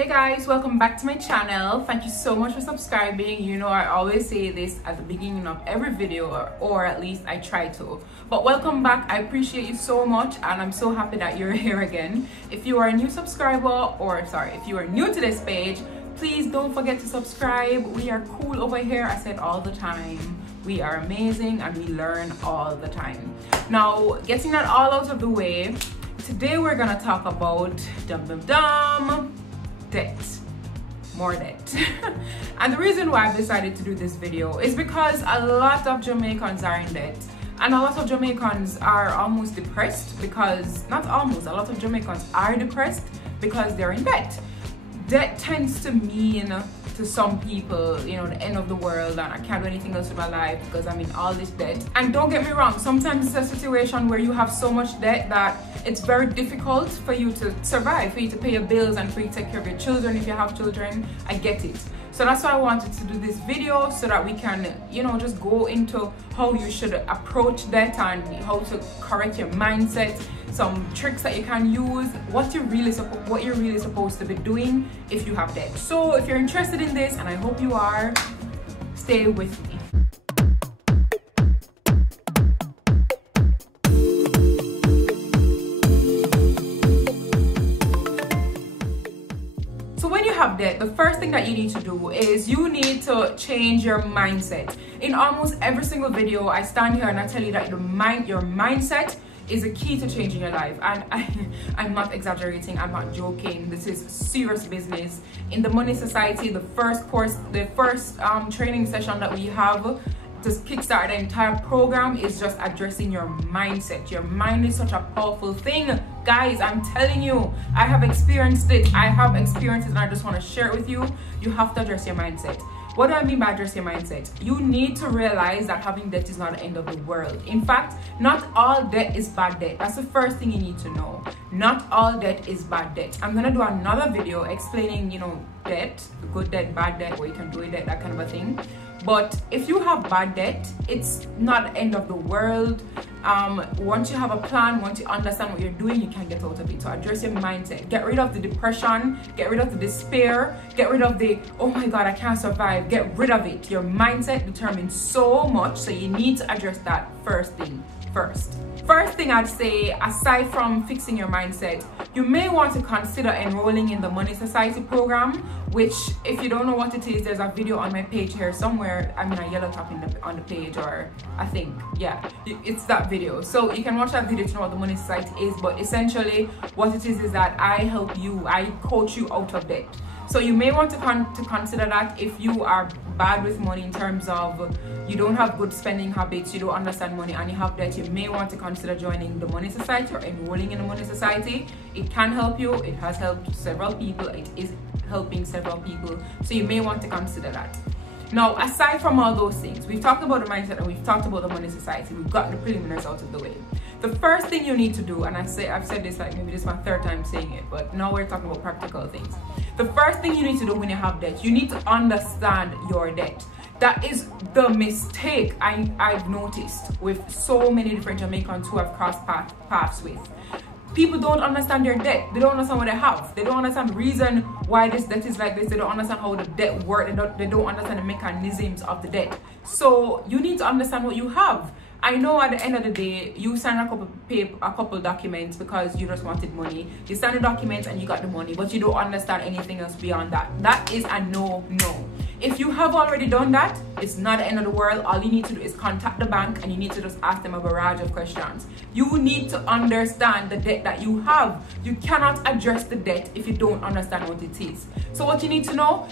Hey guys, welcome back to my channel. Thank you so much for subscribing. You know, I always say this at the beginning of every video, or at least I try to. But welcome back. I appreciate you so much and I'm so happy that you're here again. If you are a new subscriber, or sorry, if you are new to this page, please don't forget to subscribe. We are cool over here. I said all the time. We are amazing and we learn all the time. Now, getting that all out of the way, today we're gonna talk about debt. More debt. And the reason why I've decided to do this video is because a lot of Jamaicans are in debt, and a lot of Jamaicans are almost depressed because, not almost, a lot of Jamaicans are depressed because they're in debt. Debt tends to mean to some people, you know, the end of the world and I can't do anything else with my life because I'm in all this debt. And don't get me wrong, sometimes it's a situation where you have so much debt that it's very difficult for you to survive, for you to pay your bills and for you to take care of your children if you have children. I get it. So that's why I wanted to do this video, so that we can, you know, just go into how you should approach debt and how to correct your mindset, some tricks that you can use, what you're really supposed to be doing if you have debt. So if you're interested in this, and I hope you are, stay with me. Have debt, the first thing that you need to do is you need to change your mindset. In almost every single video I stand here and I tell you that your mindset is a key to changing your life, and I'm not exaggerating, I'm not joking. This is serious business. In the Money Society, the first training session that we have to kickstart the entire program is just addressing your mindset. Your mind is such a powerful thing, guys. I'm telling you, I have experienced it. And I just want to share it with you. You have to address your mindset. What do I mean by address your mindset? You need to realize that having debt is not the end of the world. In fact, not all debt is bad debt. That's the first thing you need to know. Not all debt is bad debt. I'm gonna do another video explaining, you know, debt, good debt, bad debt, what you can do with debt, that kind of a thing. But if you have bad debt, it's not the end of the world. Once you have a plan, once you understand what you're doing, you can get out of it. So address your mindset. Get rid of the depression, get rid of the despair, get rid of the, oh my God, I can't survive. Get rid of it. Your mindset determines so much, so you need to address that first thing first. First thing I'd say, aside from fixing your mindset, you may want to consider enrolling in the Money Society program, which, if you don't know what it is, there's a video on my page here somewhere. I'm in a yellow top on the page, or I think, yeah, it's that video. So you can watch that video to know what the Money Society is, but essentially what it is that I help you, I coach you out of debt. So you may want to consider that if you are bad with money, in terms of you don't have good spending habits, you don't understand money, and you have debt. You may want to consider joining the Money Society or enrolling in the Money Society. It can help you. It has helped several people. It is helping several people. So you may want to consider that. Now, aside from all those things, we've talked about the mindset and we've talked about the Money Society. We've gotten the preliminaries out of the way. The first thing you need to do, and I've said this like maybe this is my third time saying it, but now we're talking about practical things. The first thing you need to do when you have debt, you need to understand your debt. That is the mistake I've noticed with so many different Jamaicans who have crossed paths with. People don't understand their debt. They don't understand what they have. They don't understand the reason why this debt is like this. They don't understand how the debt works. They don't understand the mechanisms of the debt. So you need to understand what you have. I know at the end of the day, you signed a couple documents because you just wanted money. You signed the documents and you got the money, but you don't understand anything else beyond that. That is a no. If you have already done that, it's not the end of the world. All you need to do is contact the bank and you need to just ask them a barrage of questions. You need to understand the debt that you have. You cannot address the debt if you don't understand what it is. So what you need to know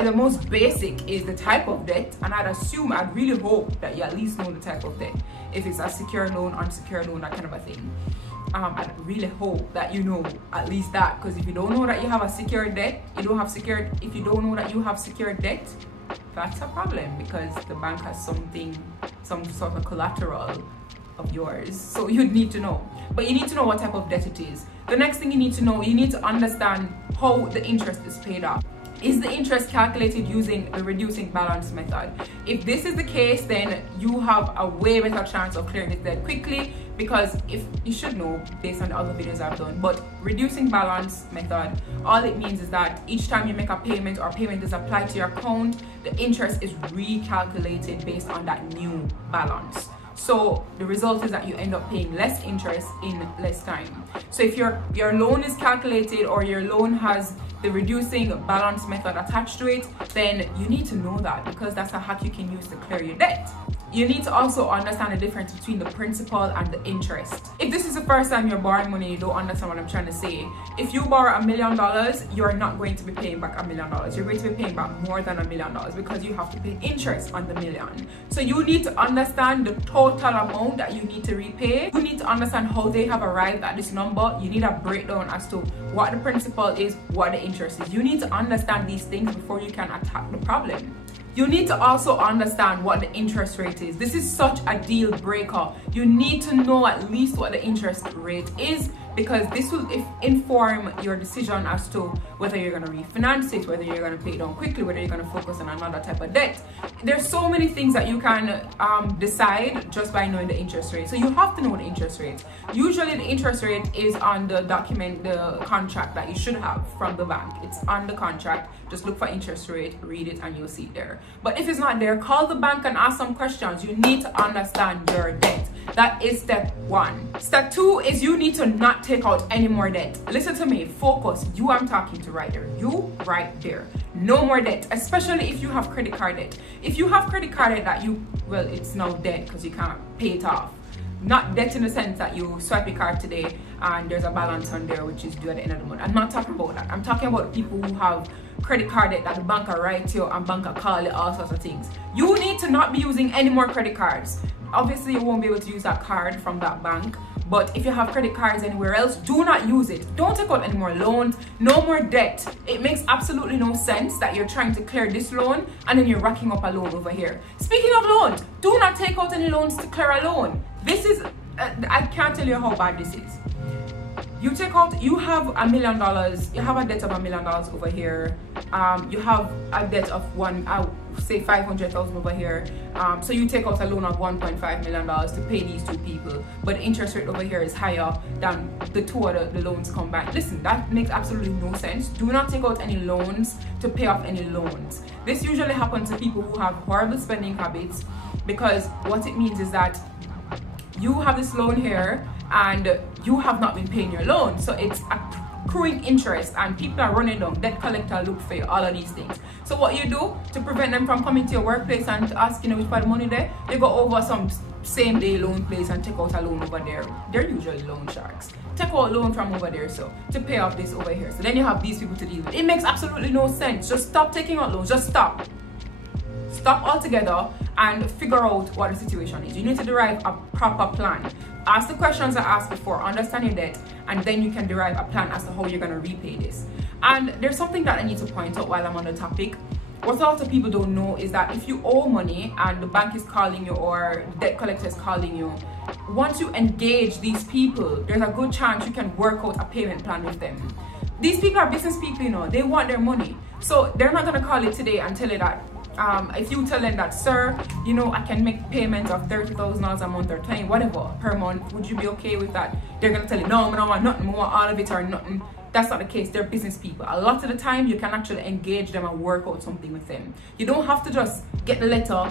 the most basic is the type of debt, and I'd really hope that you at least know the type of debt. If it's a secure loan, unsecured loan, that kind of a thing. I really hope that you know at least that, because if you don't know that you have a secured debt, if you don't know that you have secured debt, that's a problem, because the bank has some sort of collateral of yours. So you'd need to know. But you need to know what type of debt it is. The next thing you need to know, you need to understand how the interest is paid off. Is the interest calculated using the reducing balance method? If this is the case, then you have a way better chance of clearing this debt quickly, because if you should know based on the other videos I've done, but reducing balance method, all it means is that each time you make a payment or payment is applied to your account, the interest is recalculated based on that new balance. So the result is that you end up paying less interest in less time. So if your loan is calculated or your loan has the reducing balance method attached to it, then you need to know that, because that's a hack you can use to clear your debt. You need to also understand the difference between the principal and the interest. If this is the first time you're borrowing money, you don't understand what I'm trying to say. If you borrow $1 million, you're not going to be paying back $1 million. You're going to be paying back more than $1 million, because you have to pay interest on the million. So you need to understand the total amount that you need to repay. You need to understand how they have arrived at this number. You need a breakdown as to what the principal is, what the interest is. You need to understand these things before you can attack the problem. You need to also understand what the interest rate is. This is such a deal breaker. You need to know at least what the interest rate is, because this will inform your decision as to whether you're going to refinance it, whether you're going to pay it down quickly, whether you're going to focus on another type of debt. There's so many things that you can decide just by knowing the interest rate. So you have to know the interest rate. Usually the interest rate is on the document, the contract that you should have from the bank. It's on the contract. Just look for interest rate, read it, and you'll see it there. But if it's not there, call the bank and ask some questions. You need to understand your debt. That is step 1. Step 2 is you need to not take out any more debt. Listen to me, focus. You I'm talking to right there. You right there. No more debt, especially if you have credit card debt. If you have credit card debt that well, it's now debt because you can't pay it off. Not debt in the sense that you swipe your card today and there's a balance on there which is due at the end of the month. I'm not talking about that. I'm talking about people who have credit card debt that the bank will write you and bank will call you, all sorts of things. You need to not be using any more credit cards. Obviously you won't be able to use that card from that bank, but if you have credit cards anywhere else, do not use it. Don't take out any more loans, no more debt. It makes absolutely no sense that you're trying to clear this loan and then you're racking up a loan over here. Speaking of loans, do not take out any loans to clear a loan. This is I can't tell you how bad this is. You have $1 million, you have a debt of $1 million over here, you have a debt of say 500,000 over here, so you take out a loan of $1.5 million to pay these two people, but the interest rate over here is higher than the two of the loans combined. Listen, that makes absolutely no sense. Do not take out any loans to pay off any loans. This usually happens to people who have horrible spending habits, because what it means is that you have this loan here and you have not been paying your loan, so it's accruing interest and people are running down, debt collector look for you, all of these things. So what you do to prevent them from coming to your workplace and asking you which part of money there, they go over some same day loan place and take out a loan over there. They're usually loan sharks. Take out a loan from over there so to pay off this over here. So then you have these people to deal with. It makes absolutely no sense. Just stop taking out loans. Just stop altogether and figure out what the situation is. You need to derive a proper plan. Ask the questions I asked before, understand your debt, and then you can derive a plan as to how you're going to repay this. And there's something that I need to point out while I'm on the topic. What a lot of people don't know is that if you owe money and the bank is calling you or the debt collector is calling you, once you engage these people, there's a good chance you can work out a payment plan with them. These people are business people, you know, they want their money. So they're not going to call you today and tell you that if you tell them that, sir, you know, I can make payments of $30,000 a month or 20, whatever per month, would you be okay with that? They're gonna tell you, no, I don't want nothing more, all of it or nothing. That's not the case. They're business people. A lot of the time you can actually engage them and work out something with them. You don't have to just get the letter,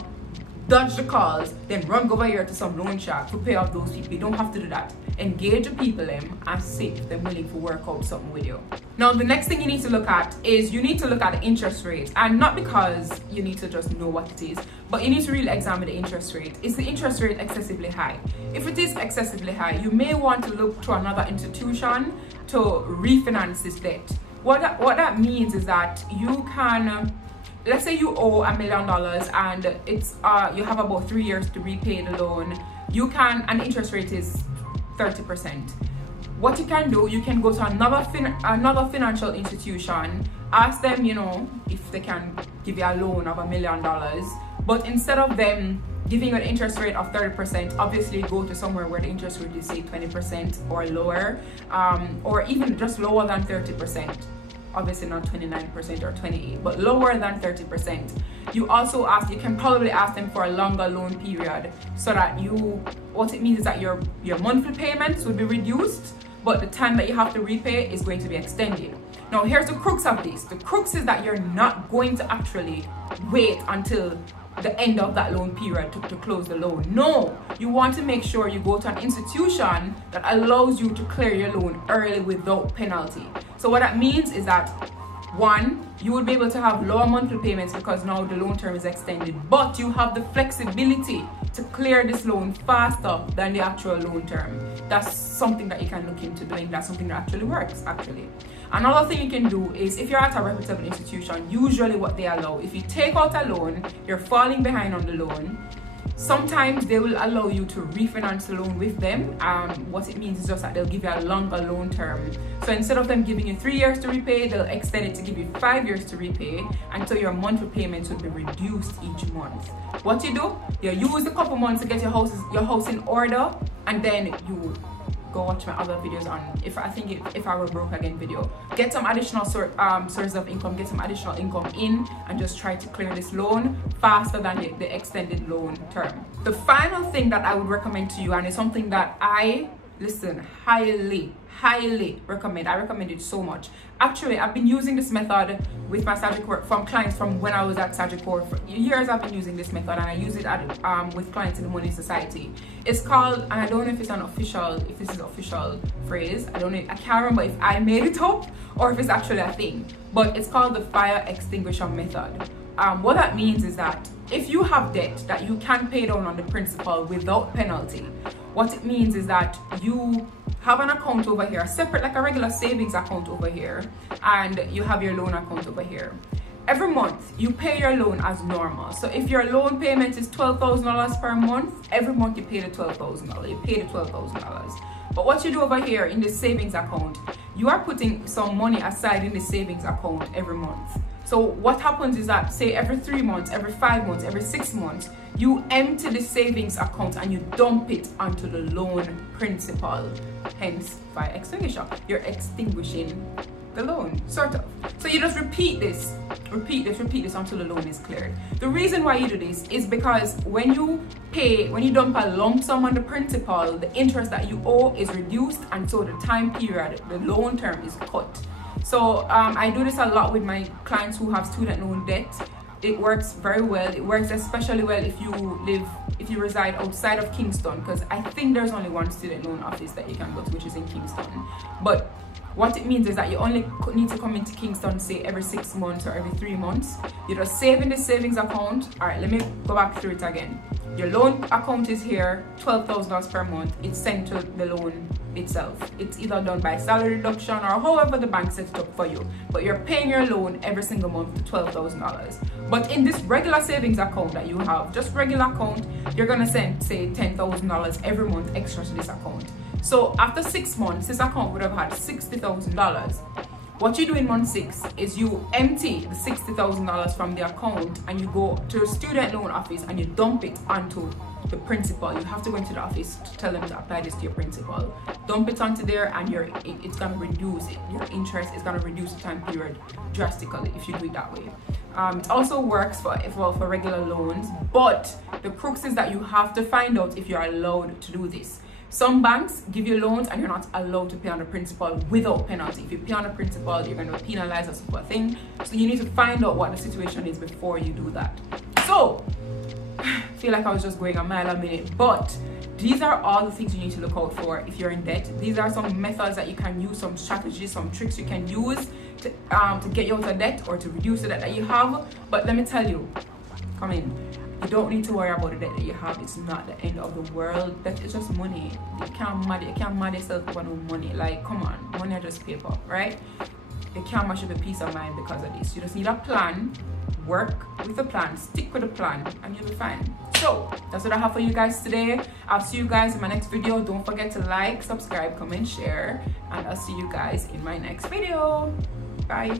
dodge the calls, then run over here to some loan shark to pay off those people. You don't have to do that. Engage the people and see if they're willing to work out something with you. Now the next thing you need to look at is you need to look at the interest rate, and not because you need to just know what it is, but you need to really examine the interest rate. Is the interest rate excessively high? If it is excessively high, you may want to look to another institution to refinance this debt. What that means is that you can, let's say you owe $1 million and it's you have about 3 years to repay the loan. You can, and the interest rate is 30%. What you can do, you can go to another financial institution, ask them, you know, if they can give you a loan of $1 million, but instead of them giving you an interest rate of 30%, obviously go to somewhere where the interest rate is say 20% or lower, or even just lower than 30%. Obviously not 29% or 28%, but lower than 30%. You can probably ask them for a longer loan period so that you what it means is that your monthly payments would be reduced, but the time that you have to repay is going to be extended. Now here's the crux of this. The crux is that you're not going to actually wait until the end of that loan period to close the loan. No, you want to make sure you go to an institution that allows you to clear your loan early without penalty. So what that means is that, one, you will be able to have lower monthly payments because now the loan term is extended, but you have the flexibility to clear this loan faster than the actual loan term. That's something that you can look into doing. That's something that actually works, actually. Another thing you can do is, if you're at a reputable institution, usually what they allow, if you take out a loan, you're falling behind on the loan, sometimes they will allow you to refinance the loan with them. What it means is just that they'll give you a longer loan term. So instead of them giving you 3 years to repay, they'll extend it to give you 5 years to repay until your monthly payments will be reduced each month. What you do, you use a couple months to get your house in order, and then you go watch my other videos on if I were broke again video. Get some additional source of income, get some additional income in, and just try to clear this loan faster than the extended loan term. The final thing that I would recommend to you, and it's something that I highly recommend. I recommend it so much. Actually, I've been using this method with my Sagicor from clients from when I was at Sagicor. For years I've been using this method, and I use it with clients in the Money Society. It's called, and I don't know if it's if this is an official phrase. I can't remember if I made it up or if it's actually a thing, but it's called the fire extinguisher method. What that means is that if you have debt that you can pay down on the principal without penalty, what it means is that you have an account over here, separate, like a regular savings account over here, and you have your loan account over here. Every month you pay your loan as normal. So if your loan payment is $12,000 per month, every month you pay the $12,000. You pay the $12,000. But what you do over here in the savings account, you are putting some money aside in the savings account every month. So what happens is that, say every 3 months, every 5 months, every 6 months, you empty the savings account and you dump it onto the loan principal. Hence, fire extinguisher. You're extinguishing the loan, sort of. So you just repeat this until the loan is cleared. The reason why you do this is because when you dump a lump sum on the principal, the interest that you owe is reduced, and so the time period, the loan term, is cut. So I do this a lot with my clients who have student loan debt. It works very well. It works especially well if you reside outside of Kingston, because I think there's only one student loan office that you can go to, which is in Kingston. But what it means is that you only need to come into Kingston, say every 6 months or every 3 months. You just save in the savings account. All right, let me go back through it again. Your loan account is here, $12,000 per month. It's sent to the loan itself. It's either done by salary reduction or however the bank sets it up for you. But you're paying your loan every single month, $12,000. But in this regular savings account that you have, just regular account, you're gonna send, say, $10,000 every month extra to this account. So after 6 months, this account would have had $60,000. What you do in month 6 is you empty the $60,000 from the account and you go to the student loan office and you dump it onto the principal. You have to go into the office to tell them to apply this to your principal. Dump it onto there, and it's gonna reduce it. Your interest is gonna reduce the time period drastically if you do it that way. It also works for regular loans, but the crux is that you have to find out if you're allowed to do this. Some banks give you loans and you're not allowed to pay on the principal without penalty. If you pay on the principal, you're going to be penalized, that sort of thing. So you need to find out what the situation is before you do that. So I feel like I was just going a mile a minute, but these are all the things you need to look out for if you're in debt. These are some methods that you can use, some strategies, some tricks you can use to get you out of debt or to reduce the debt that you have. But let me tell you, come in. You don't need to worry about the debt that you have. It's not the end of the world. That is just money. You can't mad yourself over no money. Like, come on, money are just paper, right? You can't mash up a peace of mind because of this. You just need a plan, work with the plan, stick with the plan, and you'll be fine. So that's what I have for you guys today. I'll see you guys in my next video. Don't forget to like, subscribe, comment, share, and I'll see you guys in my next video. Bye.